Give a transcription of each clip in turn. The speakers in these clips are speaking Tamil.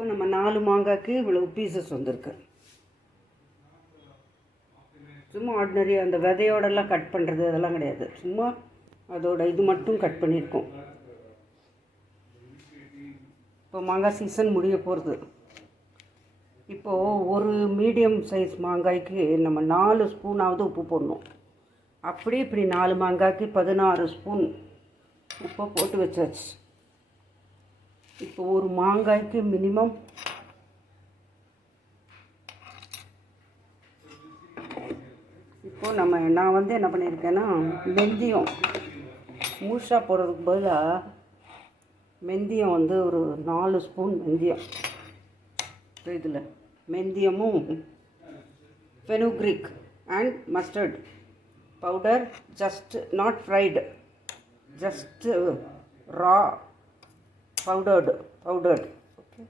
இப்போ நம்ம 4 மாங்காய்க்கு இவ்வளோ பீசஸ் வந்திருக்கு. சும்மா ஆர்டினரி அந்த விதையோடெல்லாம் கட் பண்ணுறது அதெல்லாம் கிடையாது. சும்மா அதோட இது மட்டும் கட் பண்ணியிருக்கோம். இப்போ மாங்காய் சீசன் முடிய போகிறது. இப்போது ஒரு மீடியம் சைஸ் மாங்காய்க்கு நம்ம 4 ஸ்பூனாவது உப்பு போடணும். அப்படியே இப்படி 4 மாங்காய்க்கு 16 ஸ்பூன் உப்பை போட்டு வச்சாச்சு. இப்போ ஒரு மாங்காய்க்கு மினிமம் இப்போது நான் வந்து என்ன பண்ணியிருக்கேன்னா, வெந்தயம் முழுசாக போடுறதுக்கு பதிலாக வெந்தயம் வந்து ஒரு 4 ஸ்பூன் வெந்தயம். இதில் வெந்தயமும் fenugreek and mustard powder, just not fried, just raw powdered. Okay,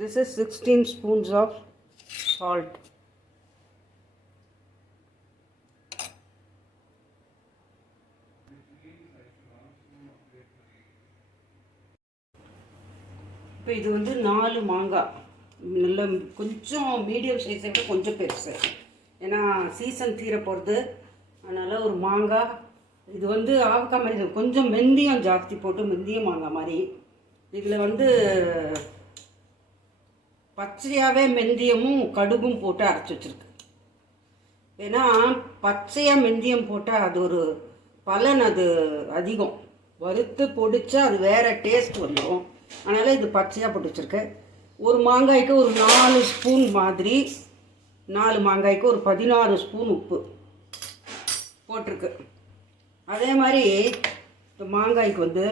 this is 16 spoons of salt. இப்போ இது வந்து 4 மாங்காய், நல்ல கொஞ்சம் மீடியம் சைஸை விட கொஞ்சம் பெருசு. ஏன்னா சீசன் தீர போகிறது, அதனால் ஒரு மாங்காய் இது வந்து ஆவக்காய் மாதிரி கொஞ்சம் வெந்தயம் ஜாஸ்தி போட்டு வெந்தயம் மாங்காய் மாதிரி. இதில் வந்து பச்சையாகவே வெந்தயமும் கடுகும் போட்டு அரைச்சி வச்சுருக்கு. ஏன்னா பச்சையாக வெந்தயம் போட்டால் அது ஒரு பலன், அது அதிகம். வறுத்து பொடிச்சா அது வேறு டேஸ்ட் வந்துடும். அதனால் இது பச்சையாக போட்டு வச்சுருக்கேன். ஒரு மாங்காய்க்கு ஒரு 4 ஸ்பூன் மாதிரி, 4 மாங்காய்க்கு ஒரு 16 ஸ்பூன் உப்பு போட்டிருக்கு. அதே மாதிரி இப்போ மாங்காய்க்கு வந்து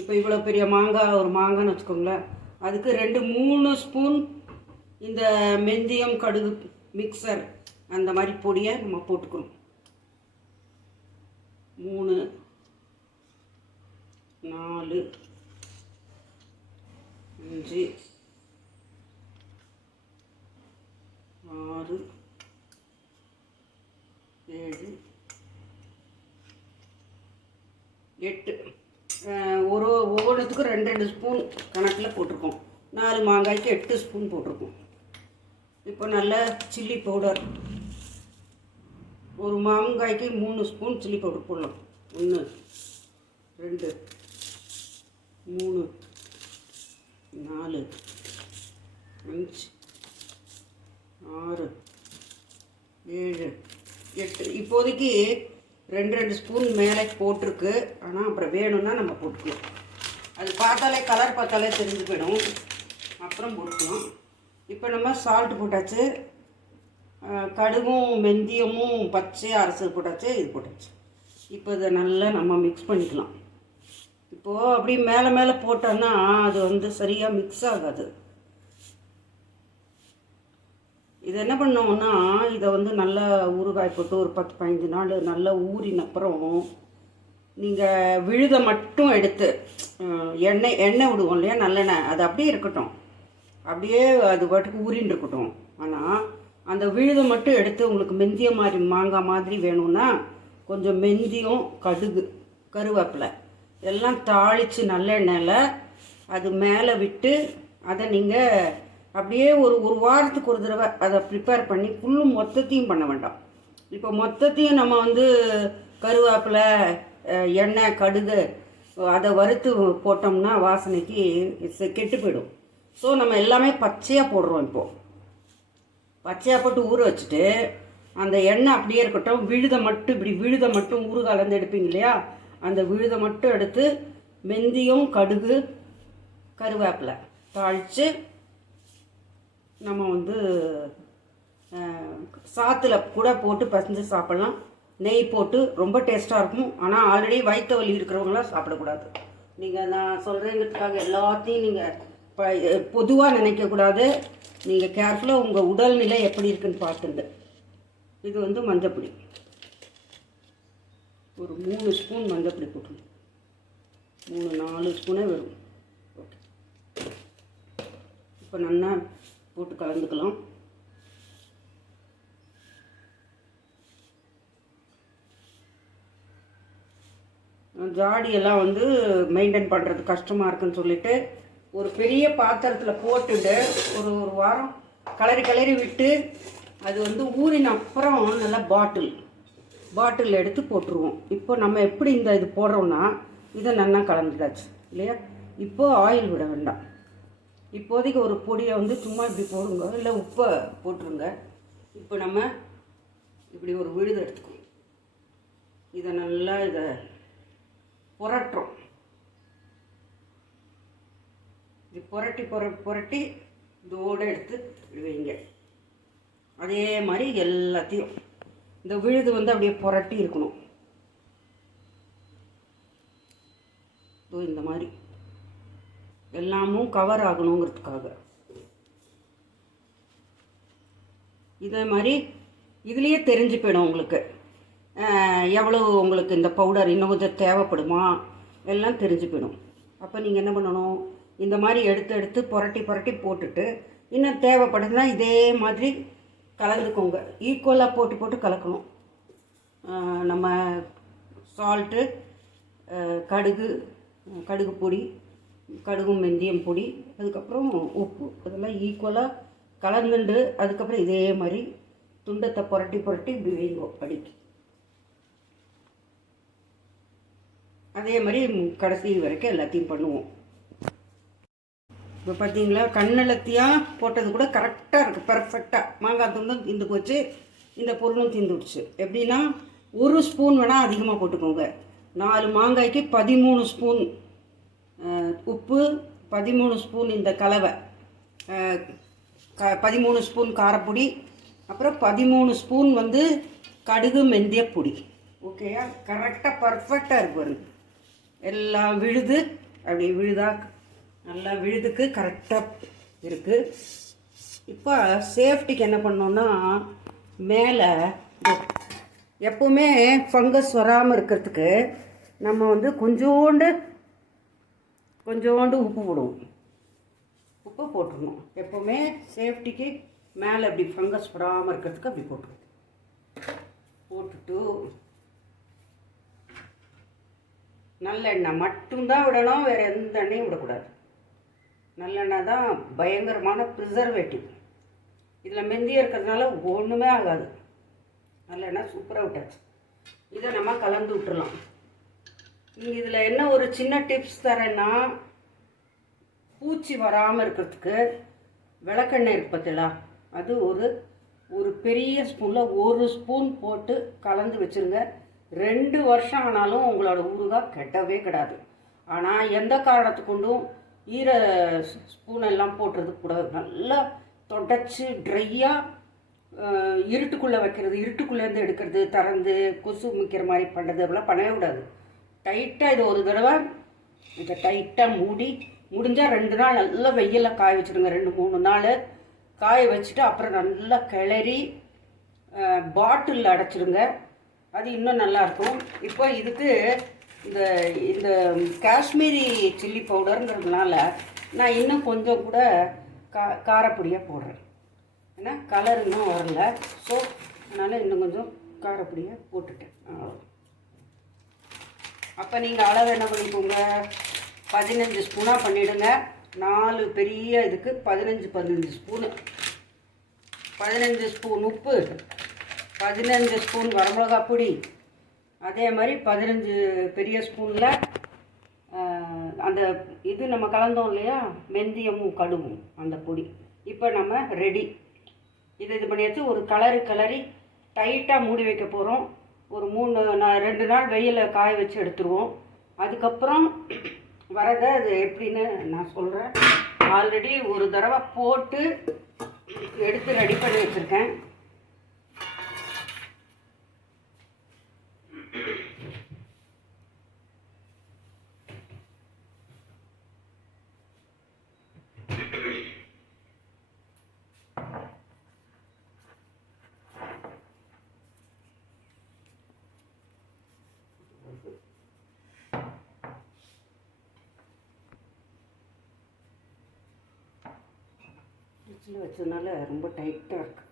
இப்போ இவ்வளோ பெரிய மாங்காய், ஒரு மாங்காய்னு வச்சுக்கோங்களேன், அதுக்கு 2-3 ஸ்பூன் இந்த வெந்தயம் கடுகு மிக்சர் அந்த மாதிரி பொடியை நம்ம போட்டுக்கணும். 3, 4, 5, 6, 7, 8 ஒவ்வொன்றுத்துக்கும் 2 ஸ்பூன் கணக்கில் போட்டிருக்கோம். 4 மாங்காய்க்கு 8 ஸ்பூன் போட்டிருக்கோம். இப்போ நல்ல சில்லி பவுடர், ஒரு மாங்காய்க்கு 3 ஸ்பூன் சில்லி பவுடர் போடலாம். 1, 2, 3, 4, 5, 6, 7, 8. இப்போதைக்கு 2 ஸ்பூன் மேலே போட்டிருக்கு. ஆனால் அப்புறம் வேணும்னா நம்ம போட்டுக்கலாம். அது பார்த்தாலே, கலர் பார்த்தாலே தெரிஞ்சு போயிடும், அப்புறம் போட்டுக்கலாம். இப்போ நம்ம சால்ட் போட்டாச்சு, கடுகும் வெந்தயமும் பச்சையாக அரைச்சி போட்டாச்சு, இது போட்டாச்சு. இப்போ இதை நல்லா நம்ம மிக்ஸ் பண்ணிக்கலாம். இப்போது அப்படியே மேலே மேலே போட்டோன்னா அது வந்து சரியாக மிக்ஸ் ஆகாது. இது என்ன பண்ணோம்னா, இதை வந்து நல்லா ஊறுகாய் போட்டு ஒரு 10-15 நாள் நல்லா ஊறின அப்புறம் நீங்கள் விழுதை மட்டும் எடுத்து எண்ணெய் விடுவோம் இல்லையா, நல்லெண்ணெய், அது அப்படியே இருக்கட்டும், அப்படியே அது பாட்டுக்கு ஊறின்னு இருக்கட்டும். ஆனால் அந்த விழுதை மட்டும் எடுத்து உங்களுக்கு வெந்தயம் மாதிரி மாங்காய் மாதிரி வேணும்னா கொஞ்சம் வெந்தயம் கடுகு கருவேப்பிலை எல்லாம் தாளித்து நல்லெண்ணெயில் அது மேலே விட்டு அதை நீங்கள் அப்படியே ஒரு வாரத்துக்கு ஒரு தடவை அதை ப்ரிப்பேர் பண்ணி ஃபுல்லும் மொத்தத்தையும் பண்ண வேண்டாம். இப்போ மொத்தத்தையும் நம்ம வந்து கருவேப்பிலை எண்ணெய் கடுகு அதை வறுத்து போட்டோம்னா வாசனைக்கு கெட்டு போயிடும். ஸோ நம்ம எல்லாமே பச்சையாக போடுறோம். இப்போது பச்சையாக போட்டு ஊற வச்சுட்டு அந்த எண்ணெய் அப்படியே இருக்கட்டும். விழுதை மட்டும் ஊறுகாலேருந்து எடுப்பீங்க இல்லையா, அந்த விழுதை மட்டும் எடுத்து வெந்தயம் கடுகு கருவேப்பிலை தாளித்து நம்ம வந்து சாத்தில் கூட போட்டு பசஞ்சு சாப்பிட்லாம். நெய் போட்டு ரொம்ப டேஸ்ட்டாக இருக்கும். ஆனால் ஆல்ரெடி வயிற்று வலி இருக்கிறவங்களாம் சாப்பிடக்கூடாது. நீங்கள் நான் சொல்கிறேங்கிறதுக்காக எல்லாத்தையும் நீங்கள் பொதுவாக நினைக்கக்கூடாது. நீங்கள் கேர்ஃபுல்லாக உங்கள் உடல்நிலை எப்படி இருக்குன்னு பார்த்துண்டு. இது வந்து மஞ்சப்பொடி, ஒரு 3 ஸ்பூன் மஞ்சப்பொடி போட்டுருங்க. 3-4 ஸ்பூனே வரும். ஓகே, இப்போ நல்லா போட்டு கலந்துக்கலாம். ஜாடியெல்லாம் வந்து மெயின்டைன் பண்ணுறது கஷ்டமாக இருக்குன்னு சொல்லிவிட்டு ஒரு பெரிய பாத்திரத்தில் போட்டுட்டு ஒரு ஒரு வாரம் கிளறி விட்டு அது வந்து ஊறின அப்புறம் நல்லா பாட்டில் எடுத்து போட்டுருவோம். இப்போ நம்ம எப்படி இந்த இது போடுறோம்னா இதை நல்லா கலந்துட்டாச்சு இல்லையா. இப்போது ஆயில் விட வேண்டாம். இப்போதைக்கு ஒரு பொடியை வந்து சும்மா இப்படி போடுங்க, இல்லை உப்பை போட்டுருங்க. இப்போ நம்ம இப்படி ஒரு விழுது எடுத்துக்கோம். இதை நல்லா இதை புரட்டுறோம். இது புரட்டி இதோடு எடுத்து வைங்க. அதே மாதிரி எல்லாத்தையும் இந்த விழுது வந்து அப்படியே புரட்டி இருக்கணும். இந்த மாதிரி எல்லாமும் கவர் ஆகணுங்கிறதுக்காக இதே மாதிரி இதுலேயே தெரிஞ்சு போயிடும் உங்களுக்கு எவ்வளோ உங்களுக்கு இந்த பவுடர் இன்னும் கொஞ்சம் தேவைப்படுமா எல்லாம் தெரிஞ்சு போயிடும். அப்போ நீங்கள் என்ன பண்ணணும், இந்த மாதிரி எடுத்து புரட்டி போட்டுட்டு இன்னும் தேவைப்படுதுன்னா இதே மாதிரி கலந்துக்கோங்க. ஈக்குவலாக போட்டு கலக்கணும். நம்ம சால்ட்டு, கடுகு பொடி, கடுகும் வெந்தயம் பொடி, அதுக்கப்புறம் உப்பு, அதெல்லாம் ஈக்குவலாக கலந்துண்டு அதுக்கப்புறம் இதே மாதிரி துண்டத்தை புரட்டி இப்படி வைங்கோ அடிக்கி. அதே மாதிரி கடைசி வரைக்கும் எல்லாத்தையும் பண்ணுவோம். இப்போ பார்த்தீங்களா, கண்ணெல்லத்தையும் போட்டது கூட கரெக்டாக இருக்குது, பர்ஃபெக்டாக. மாங்காய் துண்டும் திந்து போச்சு, இந்த பொருளும் திந்துடுச்சு. எப்படின்னா 1 ஸ்பூன் வேணால் அதிகமாக போட்டுக்கோங்க. 4 மாங்காய்க்கு 13 ஸ்பூன் உப்பு, 13 ஸ்பூன் இந்த கலவை, 13 ஸ்பூன் காரப்பொடி, அப்புறம் 13 ஸ்பூன் வந்து கடுகு மெந்திய பொடி. ஓகேயா, கரெக்டாக பர்ஃபெக்டாக இருக்கு. எல்லாம் விழுது அப்படி நல்லா விழுதுக்கு கரெக்டாக இருக்குது. இப்போ சேஃப்டிக்கு என்ன பண்ணோன்னா, மேலே எப்போவுமே ஃபங்கஸ் வராமல் இருக்கிறதுக்கு நம்ம வந்து கொஞ்சோண்டு உப்பு போடுவோம். உப்பு போட்டுருணும் எப்போவுமே சேஃப்டிக்கு. மேலே அப்படி ஃபங்கஸ் படாமல் இருக்கிறதுக்கு அப்படி போட்டுட்டு நல்லெண்ணெய் மட்டும்தான் விடணும், வேறு எந்த எண்ணெயும் விடக்கூடாது. நல்லெண்ணெய் தான் பயங்கரமான ப்ரிசர்வேட்டிவ். இதில் மெந்தியாக இருக்கிறதுனால ஒன்றுமே ஆகாது. நல்லெண்ணெய் சூப்பராக விட்டாச்சு. இதை நம்ம கலந்து விட்டுறலாம். நீங்கள் இதில் என்ன ஒரு சின்ன டிப்ஸ் தரேன்னா, பூச்சி வராமல் இருக்கிறதுக்கு விளக்கெண்ணெய் இருக்கு பார்த்தீங்களா, அது ஒரு பெரிய ஸ்பூனில் 1 ஸ்பூன் போட்டு கலந்து வச்சுருங்க. 2 வருஷம் ஆனாலும் உங்களோட ஊறுகாய் கெட்டவே கிடாது. ஆனால் எந்த காரணத்து கொண்டும் ஈர ஸ்பூனெல்லாம் போட்டுறது கூட நல்லா தொடச்சி ட்ரையாக இருட்டுக்குள்ளே வைக்கிறது, இருட்டுக்குள்ளேருந்து எடுக்கிறது, திறந்து கொசு மிக்கிற மாதிரி பண்ணுறது, அப்படிலாம் பண்ணவே கூடாது. டைட்டாக இது ஒரு தடவை இதை டைட்டாக முடிஞ்சால் 2 நாள் நல்லா வெயிலில் காய வச்சுடுங்க. 2-3 நாள் காய வச்சுட்டு அப்புறம் நல்லா கிளறி பாட்டிலில் அடைச்சிடுங்க. அது இன்னும் நல்லாயிருக்கும். இப்போ இதுக்கு இந்த காஷ்மீரி சில்லி பவுடருங்கிறதுனால நான் இன்னும் கொஞ்சம் கூட காரப்பொடியாக போடுறேன். ஏன்னா கலர் இன்னும் வரல, ஸோ அதனால் இன்னும் கொஞ்சம் காரப்பொடியாக போட்டுட்டேன். அப்போ நீங்கள் அளவு என்ன பண்ணிக்கோங்க, 15 ஸ்பூனாக பண்ணிவிடுங்க. 4 பெரிய இதுக்கு 15 ஸ்பூனு. 15 ஸ்பூன் உப்பு, 15 ஸ்பூன் வரமிளகா பொடி, அதே மாதிரி 15 பெரிய ஸ்பூனில் அந்த இது நம்ம கலந்தோம் இல்லையா, வெந்தயமும் கடுகும் அந்த பொடி. இப்போ நம்ம ரெடி. இது பண்ணியாச்சு. ஒரு கிளறி டைட்டாக மூடி வைக்க போகிறோம். ஒரு 2 நாள் வெயிலில் காய வச்சு எடுத்துருவோம். அதுக்கப்புறம் வரதை அது எப்படின்னு நான் சொல்கிறேன். ஆல்ரெடி ஒரு தடவை போட்டு எடுத்து ரெடி பண்ணி வச்சுருக்கேன். ஃப்ரிட்ஜில் வச்சதுனால ரொம்ப டைட்டாக இருக்கு.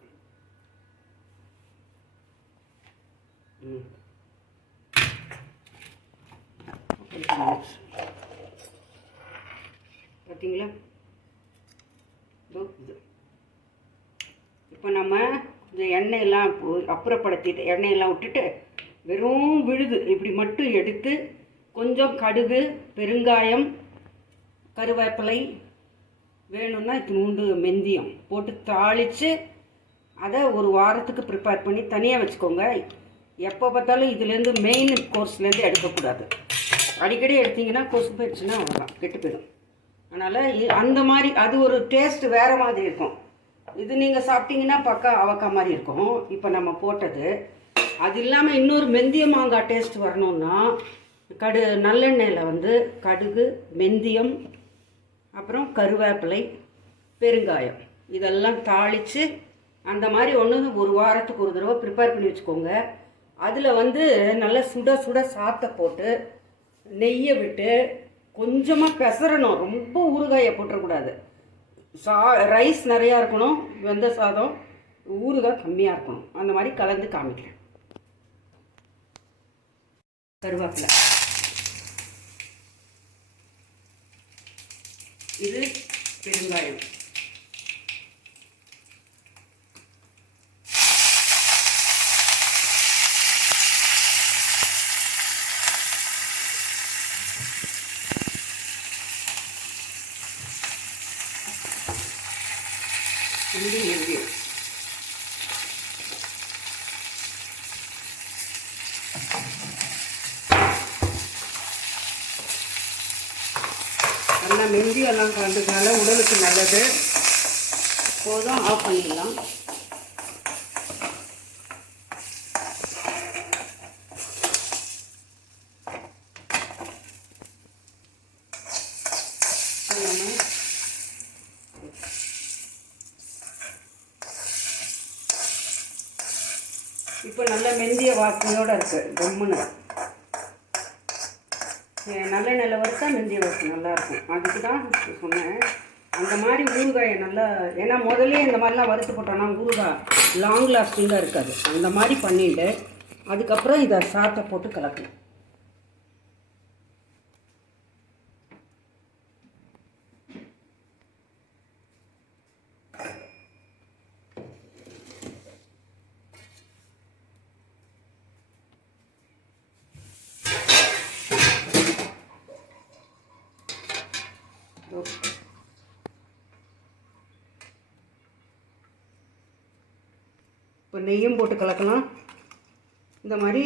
பார்த்தீங்களா, பார்த்தீங்களா? இப்போ நம்ம இந்த எண்ணெயெல்லாம் அப்புறப்படுத்திட்டு எண்ணெயெல்லாம் விட்டுட்டு வெறும் விழுது இப்படி மட்டும் எடுத்து கொஞ்சம் கடுகு, பெருங்காயம், கருவேப்பிலை, வேணும்னா இத்தினூண்டு மெந்தியம் போட்டு தாளித்து அதை ஒரு வாரத்துக்கு ப்ரிப்பேர் பண்ணி தனியாக வச்சுக்கோங்க. எப்போ பார்த்தாலும் இதுலேருந்து மெயின் கோர்ஸ்லேருந்து எடுக்கக்கூடாது. அடிக்கடி எடுத்திங்கன்னா கொசு போயிடுச்சுன்னா அவ்வளோதான், கெட்டு போயிடும். அதனால் அந்த மாதிரி அது ஒரு டேஸ்ட்டு வேறு மாதிரி இருக்கும். இது நீங்கள் சாப்பிட்டீங்கன்னா பக்கா அவக்காய் மாதிரி இருக்கும். இப்போ நம்ம போட்டது அது இல்லாமல் இன்னொரு மெந்திய மாங்காய் டேஸ்ட் வரணுன்னா நல்லெண்ணெயில் வந்து கடுகு, மெந்தியம், அப்புறம் கருவேப்பிலை, பெருங்காயம் இதெல்லாம் தாளித்து அந்த மாதிரி ஒரு வாரத்துக்கு ஒரு தடவை ப்ரிப்பேர் பண்ணி வச்சுக்கோங்க. அதில் வந்து நல்லா சுட சுட சாத்தை போட்டு நெய்யை விட்டு கொஞ்சமாக பெசரணும். ரொம்ப ஊறுகாயை போட்டுறக்கூடாது. ரைஸ் நிறையா இருக்கணும், வெந்த சாதம், ஊறுகாய் கம்மியாக இருக்கணும். அந்த மாதிரி கலந்து காமிக்கிறேன். கருவேப்பிலை, இது பெருங்காயம், இது வெந்தயம், நல்லா மெந்தியெல்லாம் கலந்துனால உடலுக்கு நல்லது. போதும், ஆஃப் பண்ணிடலாம். இப்போ நல்ல மெந்திய வாசனையோடு இருக்குது. கம்முன்னு நல்லெண்ணெயில் வறுத்தா மெந்திய வாசனை நல்லாயிருக்கும். அதுக்கு தான் சொன்னேன். அந்த மாதிரி ஊறுகாயை நல்லா, ஏன்னா முதல்ல இந்த மாதிரிலாம் வறுத்து போட்டோன்னா ஊறுகாய் லாங் லாஸ்டிங்காக இருக்காது. அந்த மாதிரி பண்ணிவிட்டு அதுக்கப்புறம் இதை சாத்தை போட்டு கலக்கணும். இப்போ நெய்யும் போட்டு கலக்கலாம். இந்த மாதிரி